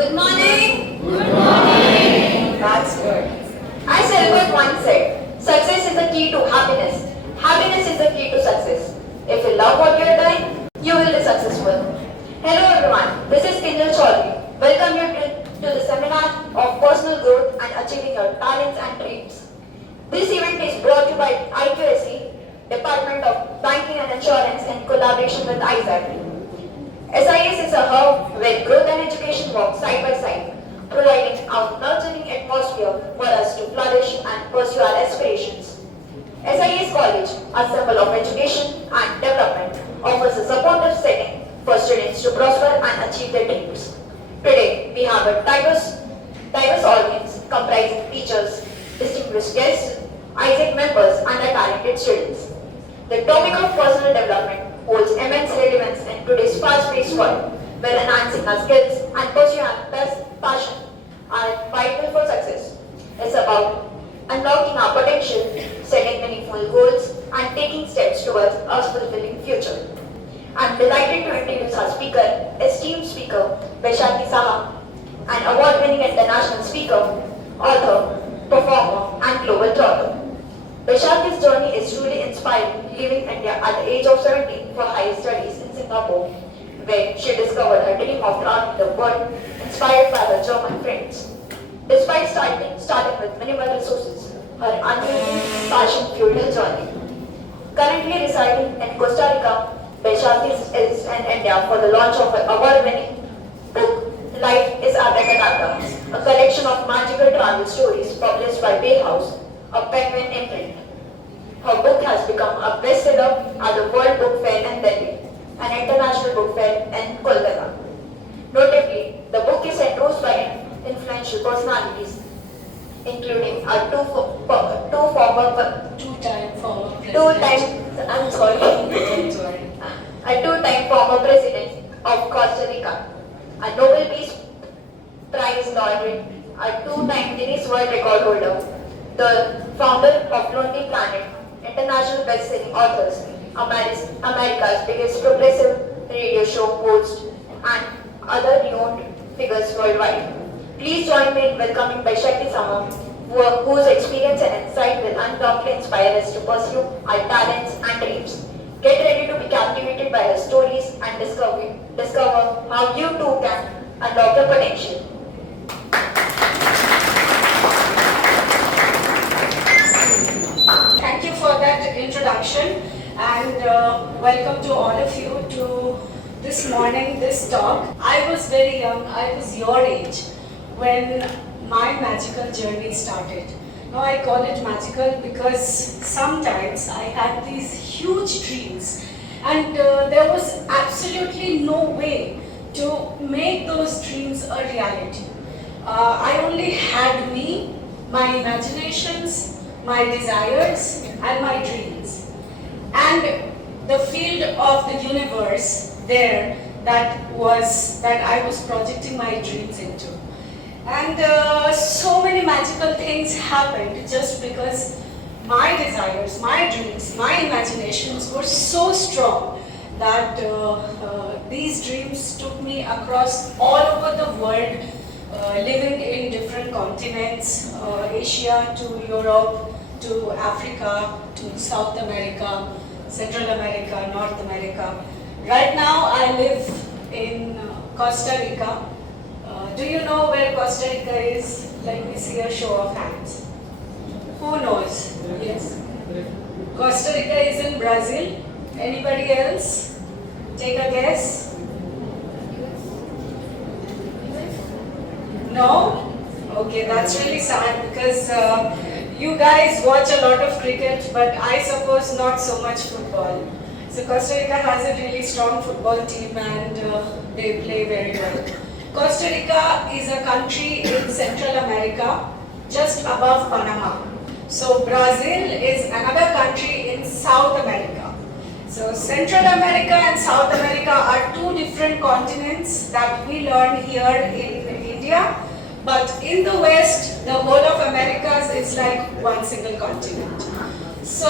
Good morning. Good morning. That's good. As Albert once said, success is the key to happiness. Happiness is the key to success. If you love what you're doing, you will be successful. Hello everyone, this is Kinjal Chaudhary. Welcome you to the seminar of personal growth and achieving your talents and dreams. This event is brought to you by IQSE, Department of Banking and Insurance in collaboration with ISAC. SIS is a hub where growth and education walk side by side, providing a nurturing atmosphere for us to flourish and pursue our aspirations. SIS College, a symbol of education and development, offers a supportive setting for students to prosper and achieve their dreams. Today, we have a diverse audience comprising teachers, distinguished guests, ISAC members, and our talented students. The topic of personal development holds immense relevance in today's fast-paced world, where enhancing our skills and pursuing our best passion are vital for success. It's about unlocking our potential, setting meaningful goals, and taking steps towards a fulfilling future. I'm delighted to introduce our speaker, esteemed speaker, Vaishakhi Saha, an award-winning international speaker, author, performer, and global talker. Vaishakhi's journey is truly inspiring, leaving India at the age of 17 for higher studies in Singapore, where she discovered her dream of traveling the world, inspired by her German friends. Despite starting with minimal resources, her unwavering passion fueled her journey. Currently residing in Costa Rica, Vaishakhi is in India for the launch of her award-winning book, Life is Abracadabra, a collection of magical travel stories published by Bay House, a Penguin imprint. Her book has become a bestseller at the World Book Fair in Delhi, an international book fair in Kolkata. Notably, the book is endorsed by influential personalities, including a Two-time former president. A two-time former president of Costa Rica, a Nobel Peace Prize laureate, a two-time Guinness World Record holder, the founder of Lonely Planet, international best-selling authors, America's biggest progressive radio show host, and other renowned figures worldwide. Please join me in welcoming Vaishakhi Saha, whose experience and insight will undoubtedly inspire us to pursue our talents and dreams. Get ready to be captivated by her stories and discover how you too can unlock your potential. Thank you for that introduction, and welcome to all of you to this morning, this talk. I was very young, I was your age when my magical journey started. Now I call it magical because sometimes I had these huge dreams and there was absolutely no way to make those dreams a reality. I only had me, my imaginations, my desires, and my dreams. And the field of the universe there that I was projecting my dreams into. And so many magical things happened just because my desires, my dreams, my imaginations were so strong that these dreams took me across all over the world, living in different continents, Asia to Europe, to Africa, to South America, Central America, North America. Right now I live in Costa Rica. Do you know where Costa Rica is? Let me see a show of hands. Who knows? Yes. Costa Rica is in Brazil. Anybody else? Take a guess. No? Okay, that's really sad because you guys watch a lot of cricket, but I suppose not so much football. So Costa Rica has a really strong football team and they play very well. Costa Rica is a country in Central America, just above Panama. So Brazil is another country in South America. So Central America and South America are two different continents that we learn here in India. But in the West, the whole of Americas is like one single continent. So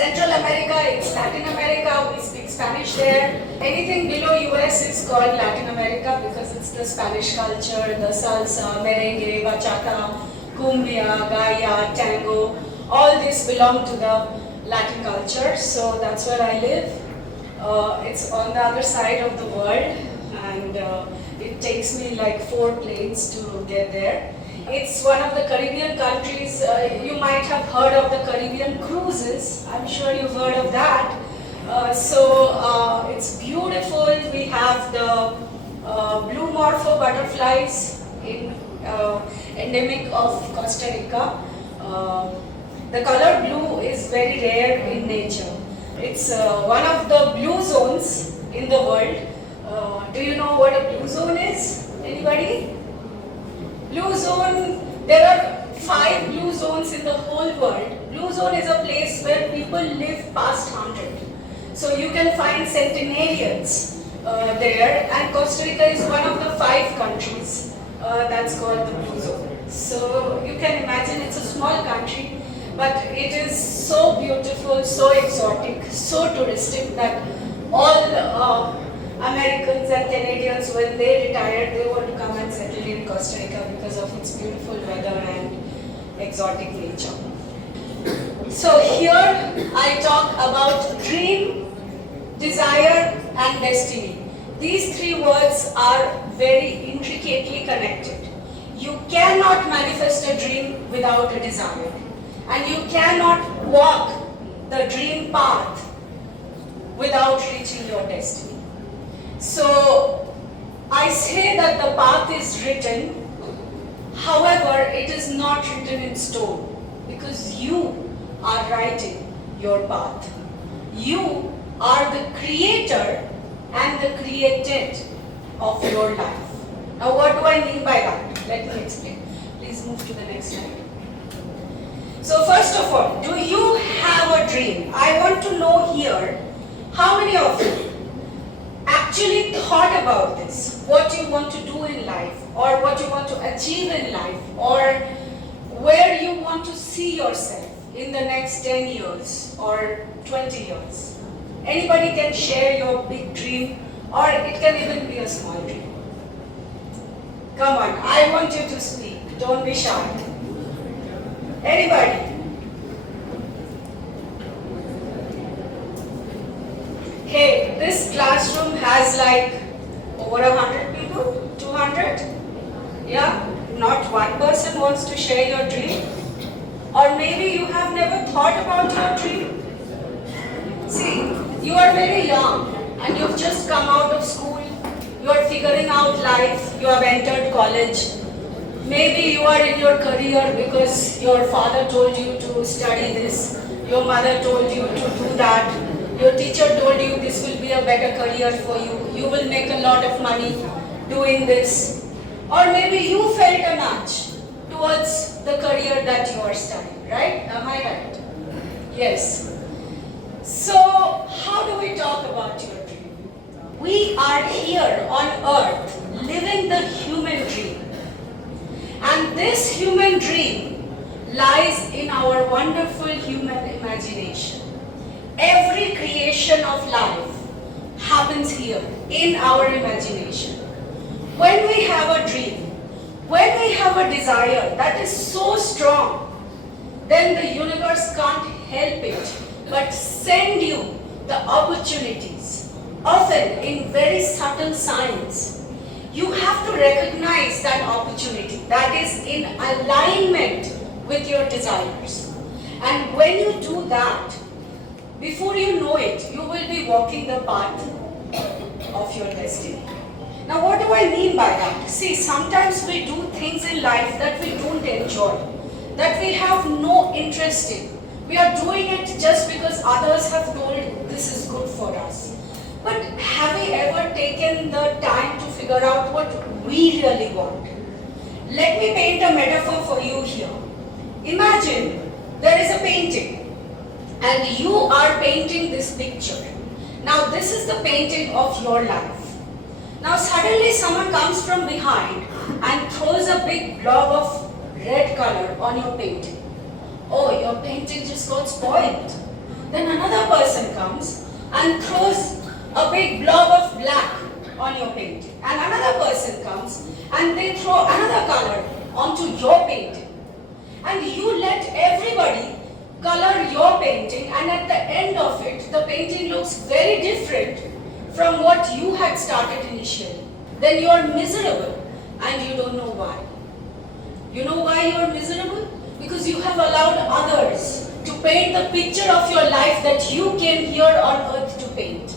Central America, it's Latin America, we speak Spanish there. Anything below US is called Latin America because it's the Spanish culture, the salsa, merengue, bachata, cumbia, gaya, tango, all this belong to the Latin culture, so that's where I live. It's on the other side of the world, and it takes me like 4 planes to get there. It's one of the Caribbean countries. You might have heard of the Caribbean cruises. I'm sure you've heard of that. It's beautiful. We have the blue morpho butterflies endemic of Costa Rica. The color blue is very rare in nature. It's one of the blue zones in the world. Do you know what a blue zone is? Anybody? Blue zone, there are 5 blue zones in the whole world. Blue zone is a place where people live past 100. So you can find centenarians there, and Costa Rica is one of the 5 countries that's called the blue zone. So you can imagine it's a small country, but it is so beautiful, so exotic, so touristic that all Americans and Canadians, when they retire, they want to come and settle in Costa Rica because of its beautiful weather and exotic nature. So here I talk about dream, desire and destiny. These 3 words are very intricately connected. You cannot manifest a dream without a desire, and you cannot walk the dream path without reaching your destiny. So I say that the path is written, however, it is not written in stone because you are writing your path. You are the creator and the created of your life. Now what do I mean by that? Let me explain. Please move to the next slide. So first of all, do you have a dream? I want to know here, how many of you actually thought about this, what you want to do in life, or what you want to achieve in life, or where you want to see yourself in the next 10 years or 20 years. Anybody can share your big dream, or it can even be a small dream. Come on, I want you to speak, don't be shy. Anybody? Hey, this classroom has like over 100 people, 200? Yeah? Not one person wants to share your dream? Or maybe you have never thought about your dream? See, you are very young and you've just come out of school, you are figuring out life, you have entered college. Maybe you are in your career because your father told you to study this, your mother told you to do that. Your teacher told you this will be a better career for you. You will make a lot of money doing this. Or maybe you felt a nudge towards the career that you are studying, right? Am I right? Yes. So, how do we talk about your dream? We are here on earth living the human dream. And this human dream lies in our wonderful human imagination. Every creation of life happens here in our imagination. When we have a dream, when we have a desire that is so strong, then the universe can't help it but send you the opportunities, often in very subtle signs. You have to recognize that opportunity that is in alignment with your desires. And when you do that, before you know it, you will be walking the path of your destiny. Now what do I mean by that? See, sometimes we do things in life that we don't enjoy, that we have no interest in. We are doing it just because others have told this is good for us. But have we ever taken the time to figure out what we really want? Let me paint a metaphor for you here. Imagine there is a painting and you are painting this picture. Now this is the painting of your life. Now suddenly someone comes from behind and throws a big blob of red color on your painting. Oh, your painting just got spoiled. Then another person comes and throws a big blob of black on your painting. And another person comes and they throw another color onto your painting. And you let everybody color your painting, and at the end of it, the painting looks very different from what you had started initially. Then you are miserable and you don't know why. You know why you are miserable? Because you have allowed others to paint the picture of your life that you came here on earth to paint.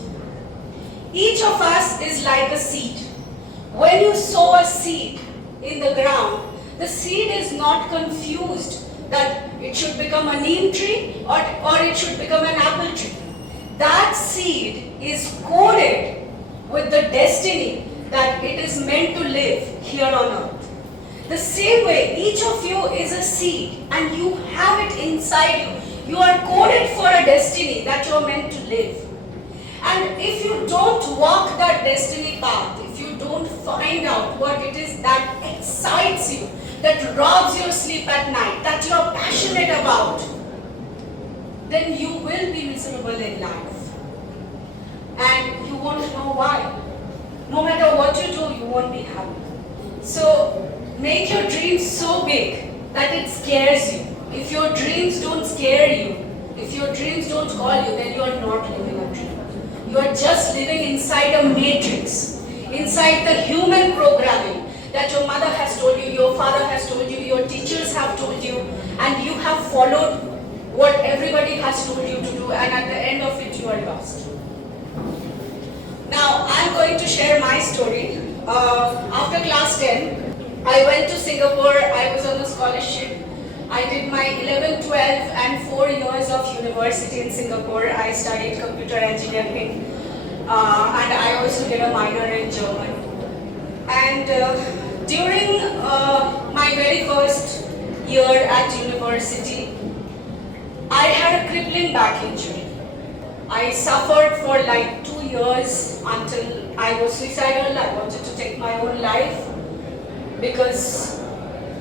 Each of us is like a seed. When you sow a seed in the ground, the seed is not confused that it should become a neem tree or it should become an apple tree. That seed is coded with the destiny that it is meant to live here on earth. The same way, each of you is a seed and you have it inside you. You are coded for a destiny that you are meant to live. And if you don't walk that destiny path, if you don't find out what it is that excites you, that robs your sleep at night, that you are passionate about, then you will be miserable in life. And you won't know why. No matter what you do, you won't be happy. So make your dreams so big that it scares you. If your dreams don't scare you, if your dreams don't call you, then you are not living a dream. You are just living inside a matrix, inside the human programming that your mother has told you, your father has told you, your teachers have told you, and you have followed what everybody has told you to do, and at the end of it, you are lost. Now, I'm going to share my story. After class 10, I went to Singapore. I was on a scholarship. I did my 11, 12 and 4 years of university in Singapore. I studied computer engineering and I also did a minor in German. And during my very first year at university, I had a crippling back injury. I suffered for like 2 years until I was suicidal. I wanted to take my own life because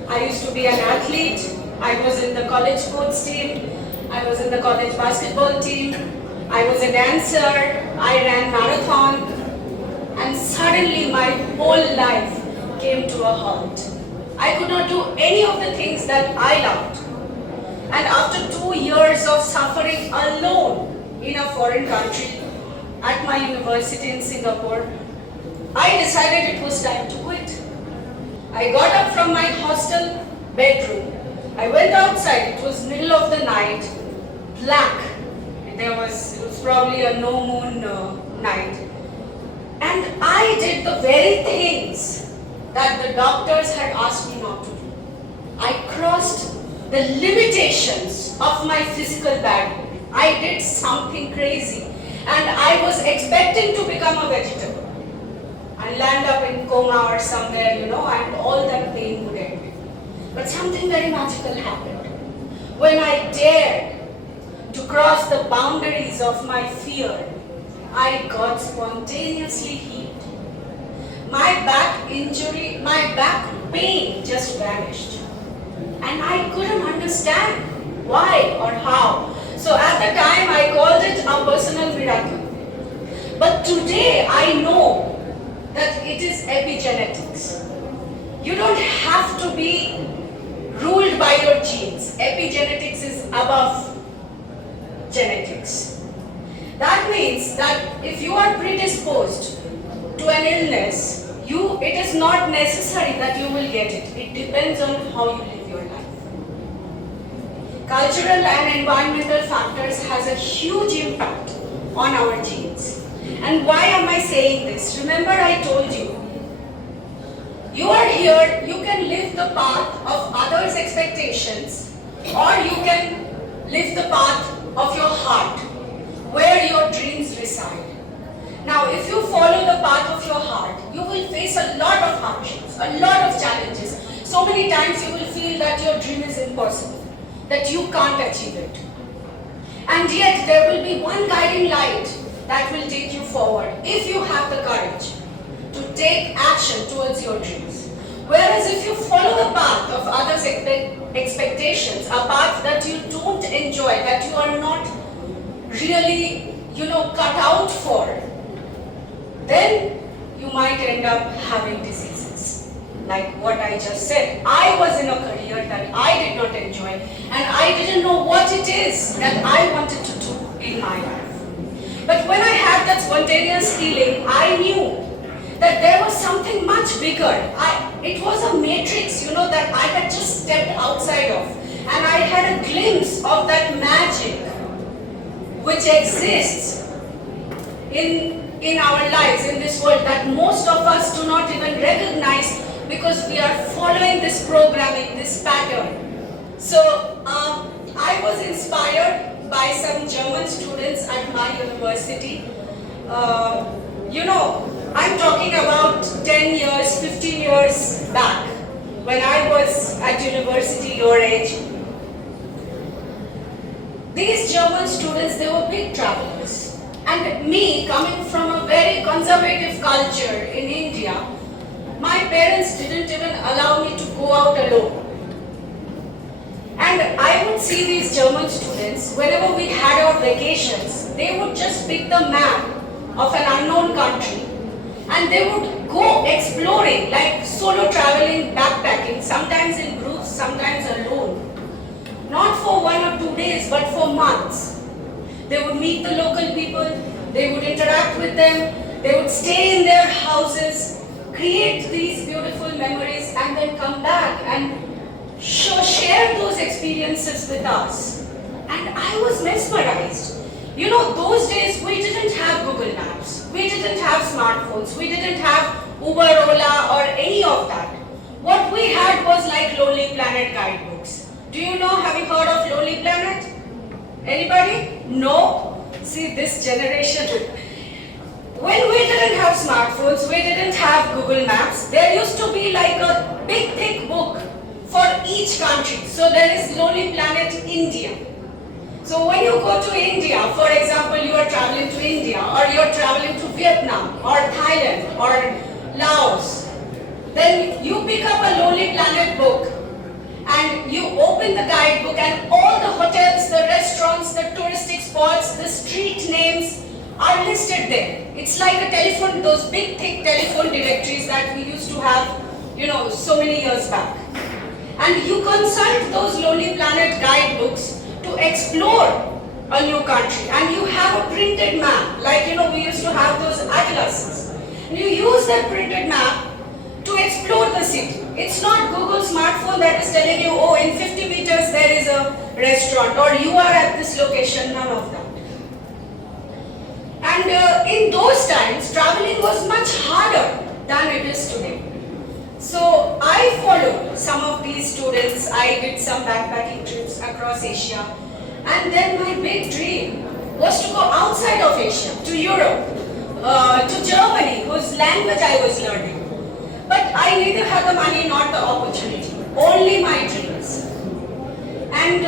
I used to be an athlete. I was in the college sports team. I was in the college basketball team. I was a dancer. I ran marathon. And suddenly my whole life came to a halt. I could not do any of the things that I loved. And after 2 years of suffering alone in a foreign country at my university in Singapore, I decided it was time to quit. I got up from my hostel bedroom. I went outside. It was middle of the night, black. It was probably a no moon night. And I did the very things that the doctors had asked me not to do. I crossed the limitations of my physical body. I did something crazy. And I was expecting to become a vegetable. I land up in coma or somewhere, and all that pain would end. But something very magical happened. When I dared to cross the boundaries of my fear, I got spontaneously healed. My back injury, my back pain just vanished. And I couldn't understand why or how. So at the time I called it a personal miracle. But today I know that it is epigenetics. You don't have to be ruled by your genes. Epigenetics is above genetics. That means that if you are predisposed to an illness, it is not necessary that you will get it. It depends on how you live your life. Cultural and environmental factors has a huge impact on our genes. And why am I saying this? Remember I told you, you are here, you can live the path of others' expectations, or you can live the path of your heart, where your dreams reside. Now, if you follow the path of your heart, you will face a lot of hardships, a lot of challenges. So many times you will feel that your dream is impossible, that you can't achieve it. And yet, there will be one guiding light that will take you forward if you have the courage to take action towards your dreams. Whereas if you follow the path of others' expectations, a path that you don't enjoy, that you are not really, cut out for, then you might end up having diseases. Like what I just said. I was in a career that I did not enjoy, and I didn't know what it is that I wanted to do in my life. But when I had that spontaneous feeling, I knew that there was something much bigger. It was a matrix, that I had just stepped outside of. And I had a glimpse of that magic which exists in our lives, in this world, that most of us do not even recognize because we are following this programming, this pattern. So I was inspired by some German students at my university. I'm talking about 10 years, 15 years back, when I was at university, your age. These German students, they were big travelers. And me, coming from a very conservative culture in India, my parents didn't even allow me to go out alone. And I would see these German students, whenever we had our vacations, they would just pick the map of an unknown country and they would go exploring, like solo traveling, backpacking, sometimes in groups, sometimes alone. Not for 1 or 2 days, but for months. They would meet the local people, they would interact with them, they would stay in their houses, create these beautiful memories, and then come back and share those experiences with us. And I was mesmerized. Those days we didn't have Google Maps, we didn't have smartphones, we didn't have Uber, Ola, or any of that. What we had was like Lonely Planet guidebooks. Do you know, have you heard of Lonely Planet? Anybody? No? See, this generation. When we didn't have smartphones, we didn't have Google Maps, there used to be like a big thick book for each country. So there is Lonely Planet India. So when you go to India, for example, you are traveling to India, or you are traveling to Vietnam, or Thailand, or Laos, then you pick up a Lonely Planet book and you open the guidebook and all the hotels, the restaurants, the touristic spots, the street names are listed there. It's like a telephone, those big thick telephone directories that we used to have, so many years back. And you consult those Lonely Planet guidebooks to explore a new country, and you have a printed map, like we used to have those atlases. And you use that printed map to explore the city. It's not Google smartphone that is telling you, oh, in 50 meters there is a restaurant, or you are at this location, none of that. And in those times, traveling was much harder than it is today. So I followed some of these students. I did some backpacking trips across Asia. And then my big dream was to go outside of Asia, to Europe, to Germany, whose language I was learning. But I neither had the money nor the opportunity, only my dreams. And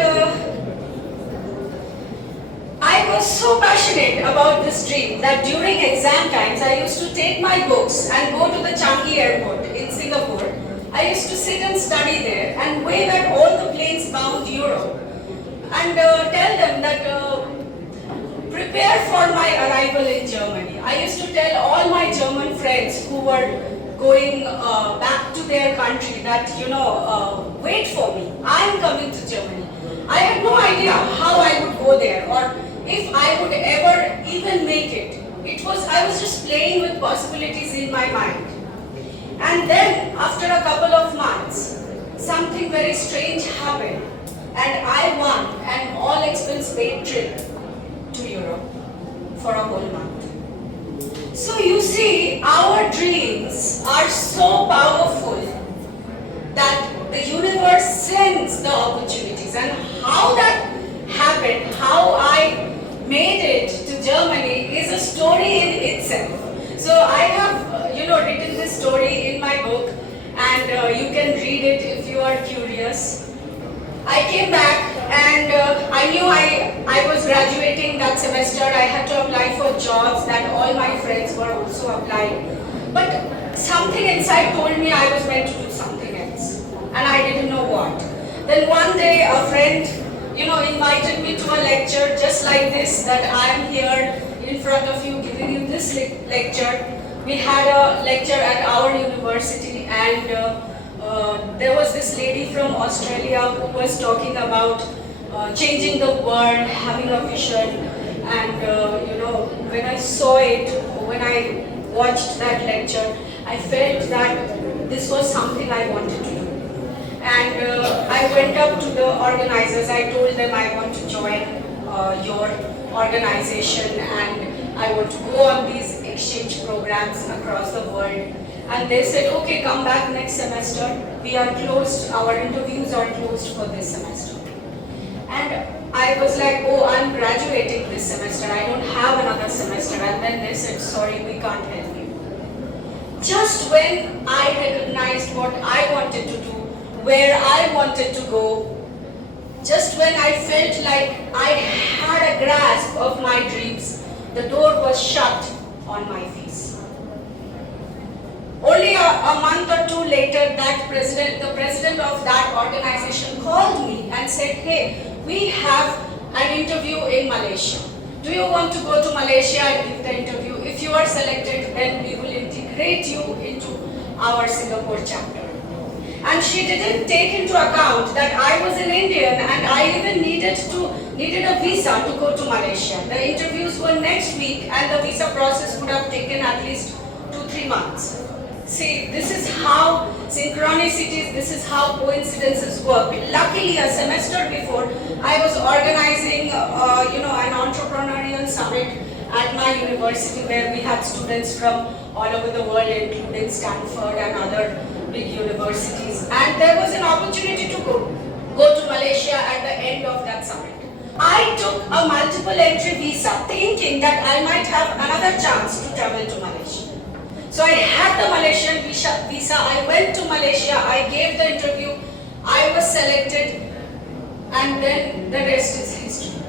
I was so passionate about this dream that during exam times, I used to take my books and go to the Changi airport in Singapore. I used to sit and study there and wave at all the planes bound Europe and tell them that prepare for my arrival in Germany. I used to tell all my German friends who were going back to their country that, wait for me, I am coming to Germany. I had no idea how I would go there or if I would ever even make it. I was just playing with possibilities in my mind. And then after a couple of months, something very strange happened and I won an all expense paid trip to Europe for a whole month. So you see, our dreams are so powerful that the universe sends the opportunities, and how that happened, how I made it to Germany is a story in itself. So I have written this story in my book, and you can read it if you are curious. I came back and I knew I was graduating that semester. I had to apply for jobs that all my friends were also applying. But something inside told me I was meant to do something else, and I didn't know what. Then one day a friend invited me to a lecture just like this, that I am here in front of you giving you this lecture. We had a lecture at our university, and there was this lady from Australia who was talking about changing the world, having a vision. And when I saw it, when I watched that lecture, I felt that this was something I wanted to do. And I went up to the organizers. I told them I want to join your organization, and I want to go on these exchange programs across the world. And they said, okay, come back next semester. We are closed, our interviews are closed for this semester. And I was like, oh, I'm graduating this semester, I don't have another semester. And then they said, sorry, we can't help you. Just when I recognized what I wanted to do, where I wanted to go, just when I felt like I had a grasp of my dreams, the door was shut on my face. Only a month or two later, the president of that organization called me and said, hey, we have an interview in Malaysia. Do you want to go to Malaysia and give the interview? If you are selected, then we will integrate you into our Singapore chapter. And she didn't take into account that I was an Indian and I even needed a visa to go to Malaysia. The interviews were next week and the visa process would have taken at least 2-3 months. See, this is how synchronicities, this is how coincidences work. Luckily, a semester before, I was organizing, an entrepreneurial summit at my university where we had students from all over the world, including Stanford and other big universities. And there was an opportunity to go to Malaysia at the end of that summit. I took a multiple entry visa thinking that I might have another chance to travel to Malaysia. So I had the Malaysian visa, I went to Malaysia, I gave the interview, I was selected, and then the rest is history.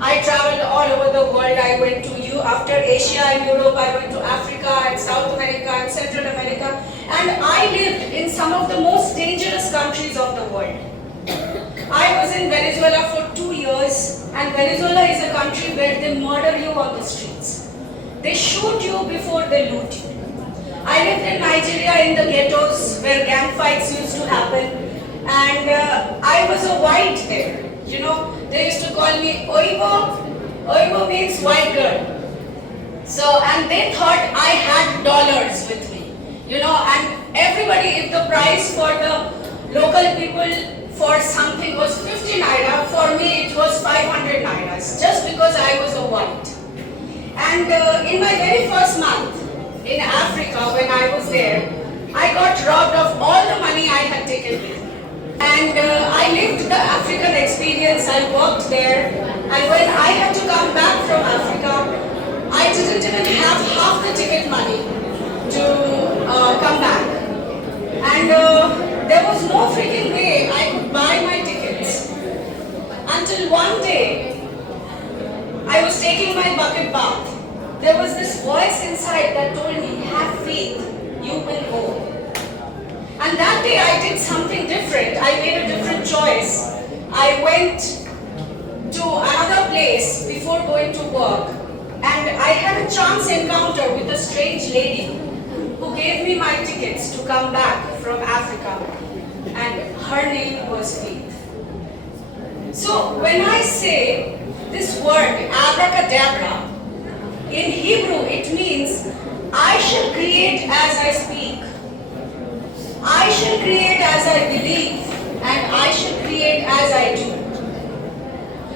I traveled all over the world. I went to after Asia and Europe, I went to Africa and South America and Central America, and I lived in some of the most dangerous countries of the world. I was in Venezuela for 2 years, and Venezuela is a country where they murder you on the streets. They shoot you before they loot you. I lived in Nigeria in the ghettos where gang fights used to happen, and I was a white there. They used to call me Oibo. Oibo means white girl. So, and they thought I had dollars with me. And everybody, if the price for the local people for something was 50 naira, for me it was 500 nairas, just because I was a white. And in my very first month in Africa, when I was there, I got robbed of all the money I had taken with me. And I lived the African experience, I worked there, and when I had to come back from Africa, I didn't even have half the ticket money to come back. And there was no freaking way I could buy my tickets. Until one day, I was taking my bucket bath. There was this voice inside that told me, have faith, you will go. And that day I did something different. I made a different choice. I went to another place before going to work, and I had a chance encounter with a strange lady who gave me my tickets to come back from Africa, and her name was Faith. So when I say this word abracadabra, in Hebrew it means I shall create as I speak. I shall create as I believe, and I shall create as I do.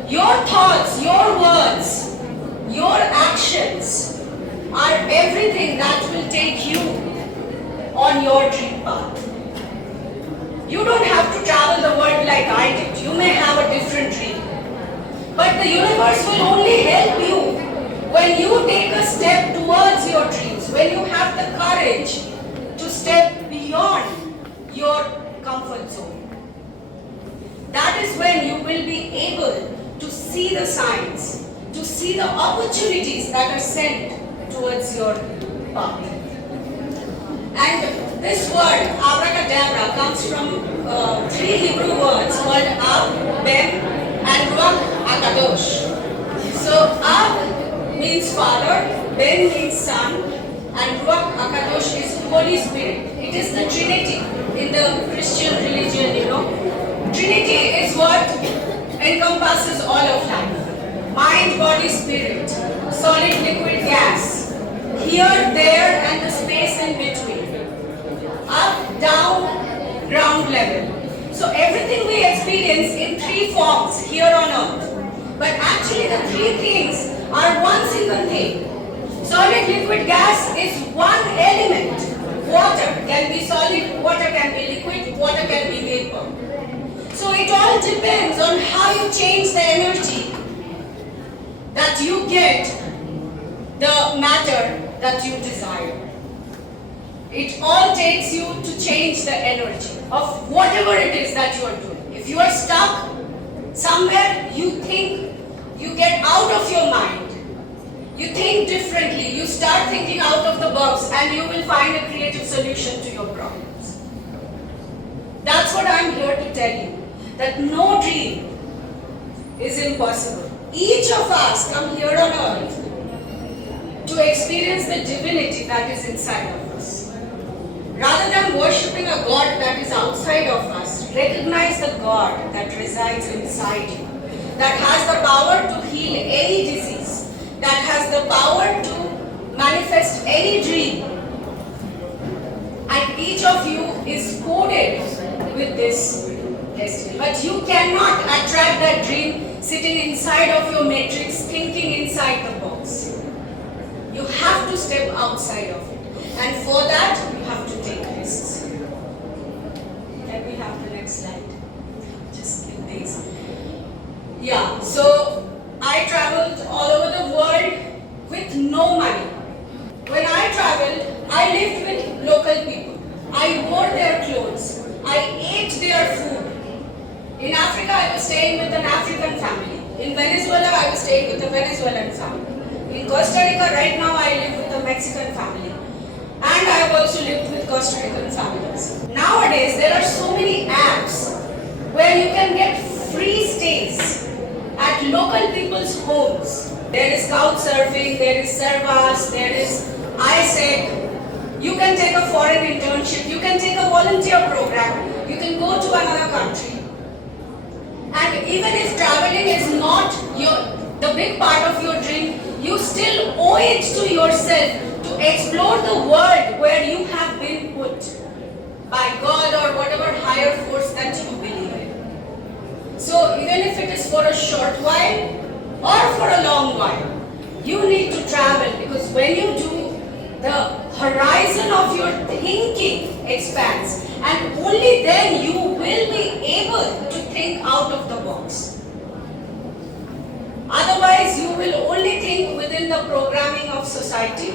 Your thoughts, your words, your actions are everything that will take you on your dream path. You don't have to travel the world like I did. You may have a different dream. But the universe will only help you when you take a step towards your dreams, when you have the courage to step beyond your comfort zone. That is when you will be able to see the signs, to see the opportunities that are sent towards your path. And this word, abracadabra, comes from 3 Hebrew words called ab, ben, and Ruach HaKadosh. So Ab means Father, Ben means Son, and Ruach HaKadosh is Holy Spirit. It is the Trinity in the Christian religion, you know. Trinity is what encompasses all of life. Mind, body, spirit, solid, liquid, gas. Here, there, and the space in between. Up, down, ground level. So everything we experience in three forms here on earth. But actually the three things are one single thing. Solid, liquid, gas is one element. Water can be solid, water can be liquid, water can be vapor. So it all depends on how you change the energy that you get the matter that you desire. It all takes you to change the energy of whatever it is that you are doing. If you are stuck somewhere, you think, you get out of your mind. You think differently, you start thinking out of the box, and you will find a creative solution to your problems. That's what I'm here to tell you, that no dream is impossible. Each of us come here on earth to experience the divinity that is inside of us. Rather than worshipping a God that is outside of us, recognize the God that resides inside you, that has the power to heal any disease, that has the power to manifest any dream. And each of you is coded with this destiny. But you cannot attract that dream sitting inside of your matrix, thinking inside the box. You have to step outside of it. And for that, you have to take risks. Can we have the next slide? Just skip these. Yeah, so I traveled all over the world with no money. When I traveled, I lived with local people. I wore their clothes. I ate their food. In Africa, I was staying with an African family. In Venezuela, I was staying with a Venezuelan family. In Costa Rica, right now, I live with a Mexican family. And I have also lived with Costa Rican families. Nowadays, there are so many apps where you can get free stays at local people's homes. There is Couchsurfing, there is Servas, there is ISEC. You can take a foreign internship, you can take a volunteer program, you can go to another country. And even if traveling is not the big part of your dream, you still owe it to yourself to explore the world where you have been put by God or whatever higher force that you believe in. So even if it is for a short while or for a long while, you need to travel, because when you do, the horizon of your thinking expands, and only then you will be able to think out of the box. Otherwise, you will only think within the programming of society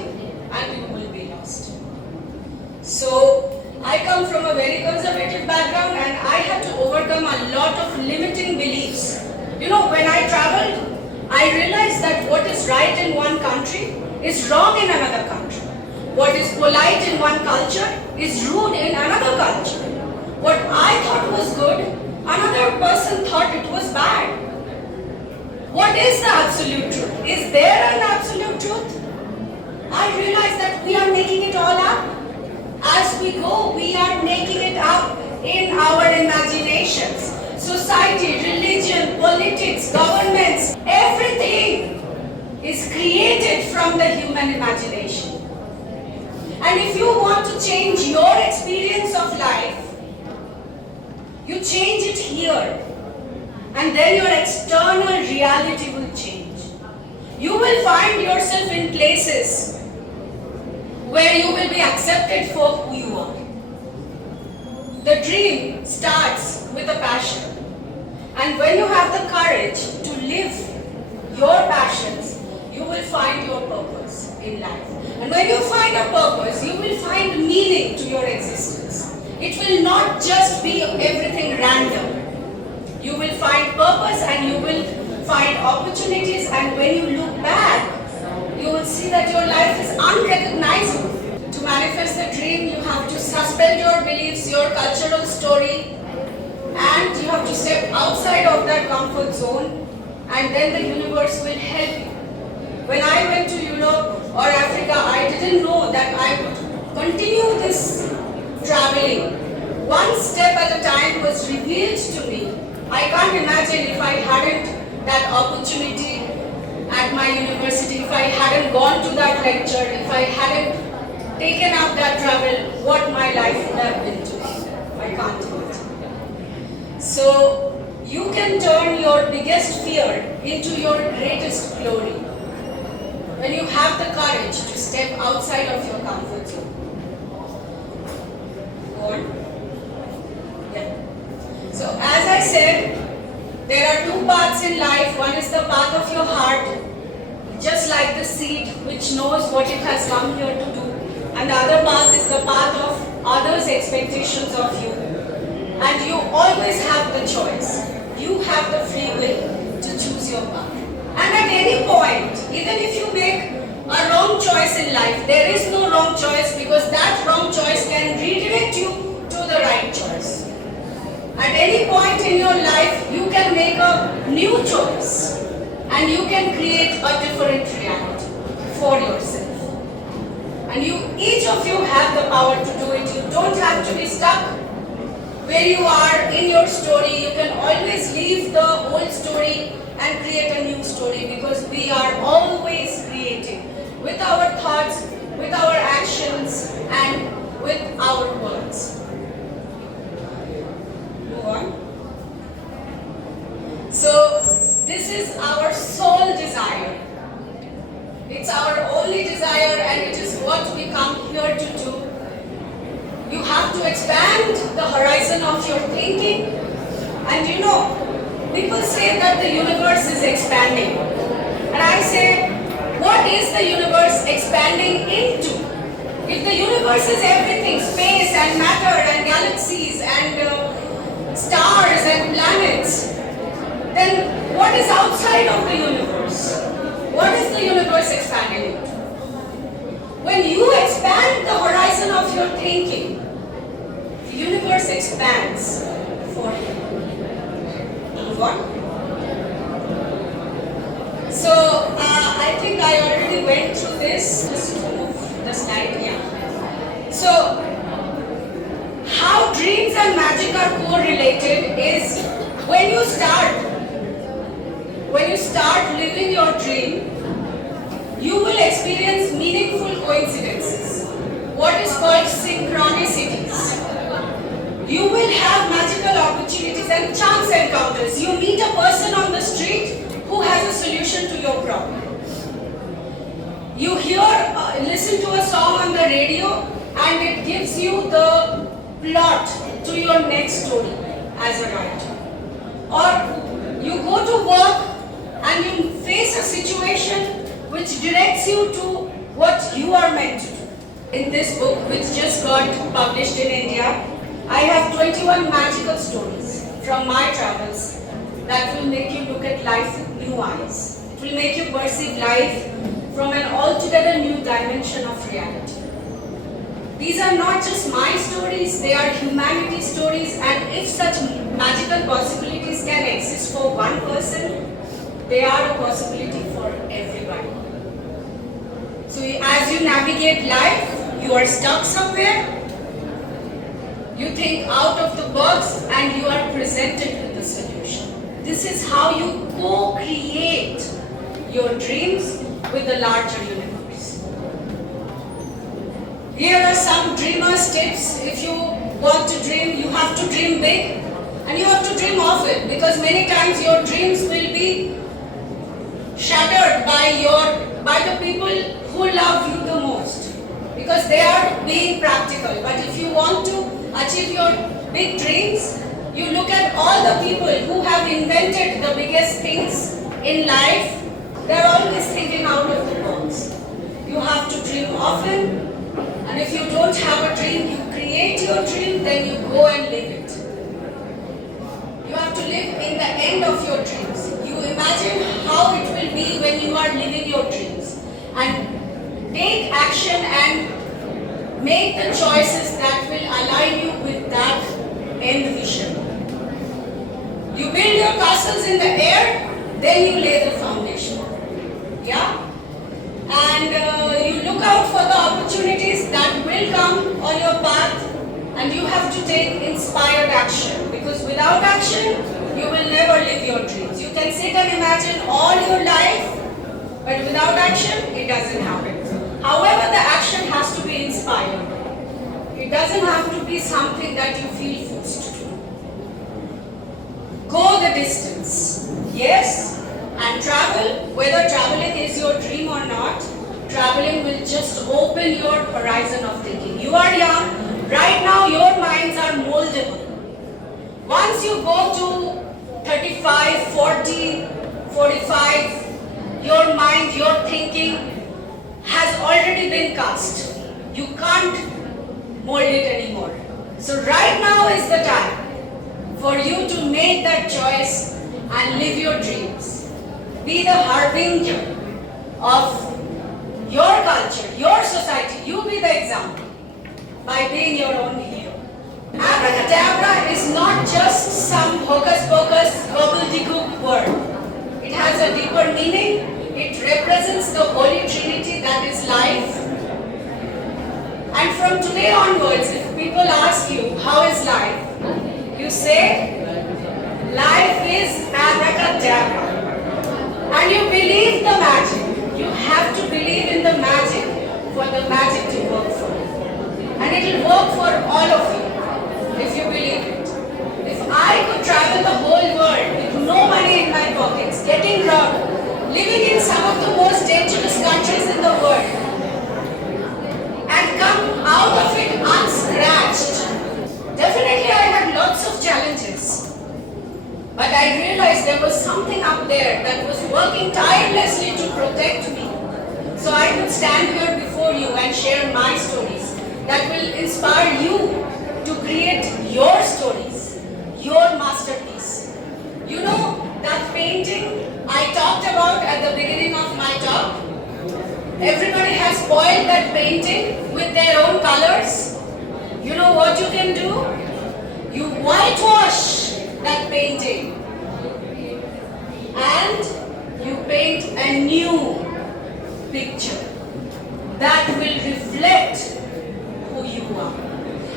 and you will be lost. So, I come from a very conservative background and I had to overcome a lot of limiting beliefs. You know, when I traveled, I realized that what is right in one country is wrong in another country. What is polite in one culture is rude in another culture. What I thought was good, another person thought it was bad. What is the absolute truth? Is there an absolute truth? I realized that we are making it all up. As we go, we are making it up in our imaginations. Society, religion, politics, governments, everything is created from the human imagination. And if you want to change your experience of life, you change it here. And then your external reality will change. You will find yourself in places where you will be accepted for who you are. The dream starts with a passion. And when you have the courage to live your passions, you will find your purpose in life. And when you find a purpose, you will find meaning to your existence. It will not just be everything random. You will find purpose and you will find opportunities, and when you look back, you will see that your life is unrecognizable. To manifest the dream, you have to suspend your beliefs, your cultural story, and you have to step outside of that comfort zone, and then the universe will help you. When I went to Europe or Africa, I didn't know that I would continue this traveling. One step at a time was revealed to me. I can't imagine if I hadn't that opportunity at my university, if I hadn't gone to that lecture, if I hadn't taken up that travel, what my life would have been today. I can't imagine. So you can turn your biggest fear into your greatest glory when you have the courage to step outside of your comfort zone. Go on. Yeah. So as I said, there are two paths in life. One is the path of your heart, just like the seed which knows what it has come here to do. And the other path is the path of others' expectations of you. And you always have the choice. You have the free will to choose your path. And at any point, even if you make a wrong choice in life, there is no wrong choice, because that wrong choice can redirect you to the right choice. At any point in your life, you can make a new choice and you can create a different reality for yourself. And each of you have the power to do it. You don't have to be stuck where you are in your story. You can always leave the old story and create a new story, because we are always creating with our thoughts, with our actions, and with our words. Move on. So this is our sole desire. It's our only desire, and it is what we come here to do. You have to expand the horizon of your thinking. And you know, people say that the universe is expanding. And I say, what is the universe expanding into? If the universe is everything, space and matter and galaxies and stars and planets, then what is outside of the universe? What is the universe expanding into? When you expand the horizon of your thinking, the universe expands for you. Move on. So, I think I already went through this. Just to move the slide, yeah. So, how dreams and magic are correlated is when you start living your dream, you will experience meaningful coincidences, what is called synchronicities. You will have magical opportunities and chance encounters. You meet a person on the street who has a solution to your problem. You listen to a song on the radio, and it gives you the plot to your next story as a writer. Or you go to work and you face a situation which directs you to what you are meant to do. In this book, which just got published in India, I have 21 magical stories from my travels that will make you look at life with new eyes. It will make you perceive life from an altogether new dimension of reality. These are not just my stories, they are humanity stories, and if such magical possibilities can exist for one person, they are a possibility for everybody. So as you navigate life, you are stuck somewhere, you think out of the box, and you are presented with the solution. This is how you co-create your dreams with the larger universe. Here are some dreamers' tips. If you want to dream, you have to dream big, and you have to dream often, because many times your dreams will be shattered by the people who love you the most, because they are being practical. But if you want to achieve your big dreams, you look at all the people who have invented the biggest things in life. They're always thinking out of the box. You have to dream often, and if you don't have a dream, you create your dream, then you go and live it. You have to live in the end of your dreams. You imagine how it will be when you are living your dreams, and take action and make the choices that will align you with that end vision. You build your castles in the air, then you lay the foundation. Yeah? And you look out for the opportunities that will come on your path, and you have to take inspired action, because without action, you will never live your dreams. You can sit and imagine all your life, but without action, it doesn't happen. However, the action has to be inspired. It doesn't have to be something that you feel forced to do. Go the distance, yes, and travel. Whether traveling is your dream or not, traveling will just open your horizon of thinking. You are young, right now your minds are moldable. Once you go to 35, 40, 45, your mind, your thinking has already been cast. You can't mold it anymore. So right now is the time for you to make that choice and live your dreams. Be the harbinger of your culture, your society. You be the example by being your own hero. Abracadabra is not just some hocus pocus gobbledygook word. It has a deeper meaning. It represents the Holy Trinity that is life. And from today onwards, if people ask you, how is life? You say, life is abracadabra. And you believe the magic. You have to believe in the magic for the magic to work for you. And it will work for all of you if you believe it. If I could travel the whole world with no money in my pockets, getting robbed, living in some of the most dangerous countries in the world, and come out of it unscratched, definitely I had lots of challenges. But I realized there was something up there that was working tirelessly to protect me. So I could stand here before you and share my stories that will inspire you to create your stories, your masterpiece. You know, that painting I talked about at the beginning of my talk, everybody has spoiled that painting with their own colors. You know what you can do? You whitewash that painting and you paint a new picture that will reflect who you are.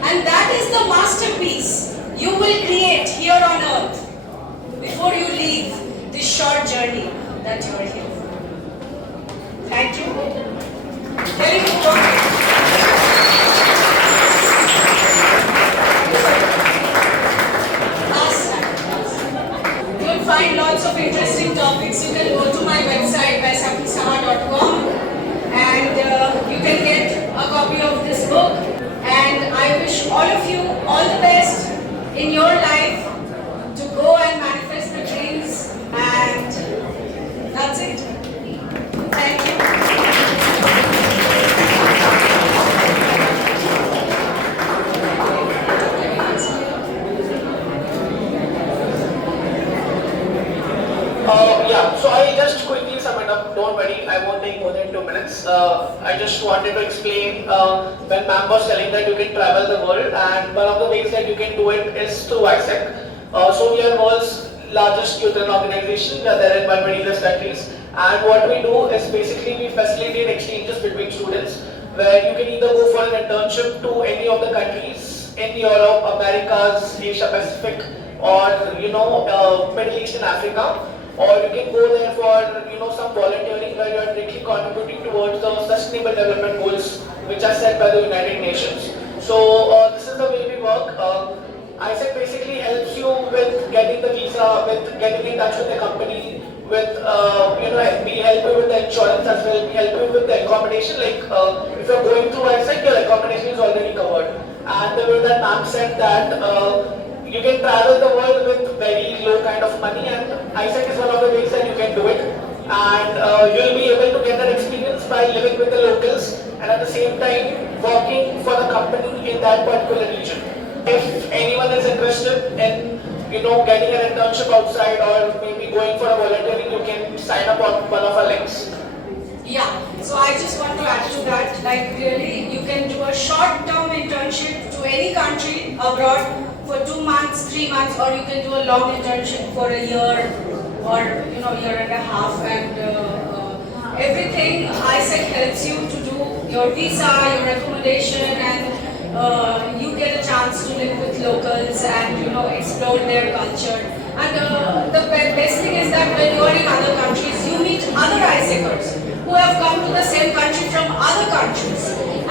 And that is the masterpiece you will create here on earth before you leave this short journey that you are here for. Thank you. Very good talk. You'll find lots of interesting topics. You can go to my website baisakisaha.com and you can get a copy of this book. And I wish all of you all the best in your life to go and manifest the dreams. And that's it. Thank you. So I just quickly sum it up. Don't worry, I won't take more than 2 minutes. I just wanted to explain when ma'am was telling that you can travel the world, and one of the ways that you can do it is through ISEC. So we are world's largest children organization. We are there in 120 plus countries, and what we do is basically we facilitate exchanges between students, where you can either go for an internship to any of the countries in Europe, Americas, Asia Pacific, or Middle East and Africa. Or you can go there for some volunteering where you are directly contributing towards the Sustainable Development Goals which are set by the United Nations. So this is the way we work. ISEC basically helps you with getting the visa, with getting in touch with the company, with we help you with the insurance as well. We help you with the accommodation. Like if you're going through ISEC, your accommodation is already covered. And the way that ma'am said that. You can travel the world with very low kind of money, and ISEC is one of the ways that you can do it. And you'll be able to get that experience by living with the locals and at the same time working for the company in that particular region. If anyone is interested in getting an internship outside or maybe going for a volunteering, you can sign up on one of our links. Yeah, so I just want to add to that, like really, you can do a short-term internship to any country abroad for 2 months, 3 months, or you can do a long internship for a year or year and a half, and everything ISEC helps you to do your visa, your accommodation, and you get a chance to live with locals and explore their culture. And the best thing is that when you are in other countries, you meet other ISECers who have come to the same country from other countries.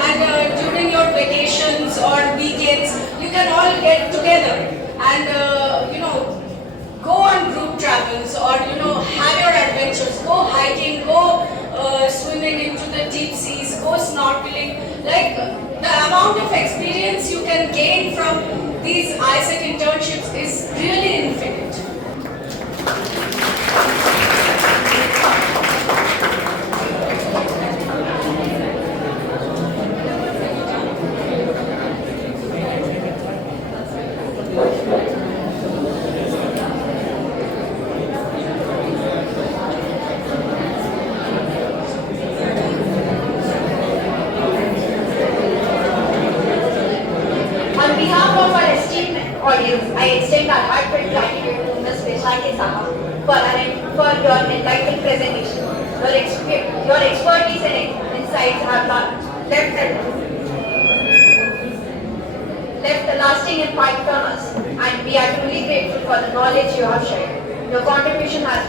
And during your vacations or weekends, you can all get together and go on group travels or have your adventures. Go hiking, go swimming into the deep seas, go snorkeling. Like the amount of experience you can gain from these ISEC internships is really infinite. On behalf of our esteemed audience, I extend our heartfelt gratitude to Ms. Vaishali Saha for your enlightened presentation. Your expertise and insights have left a lasting impact on us, and we are truly grateful for the knowledge you have shared. Your contribution has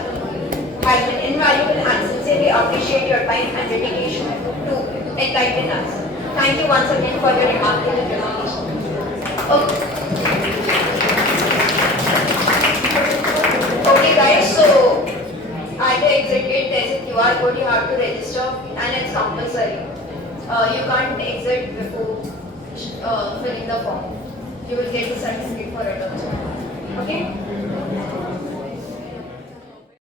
been invaluable, and sincerely appreciate your time and dedication to enlighten us. Thank you once again for your remarkable presentation. Okay guys, so at the exit gate there is a QR code you have to register, and it's compulsory. You can't exit before filling the form. You will get the certificate for it also. Okay?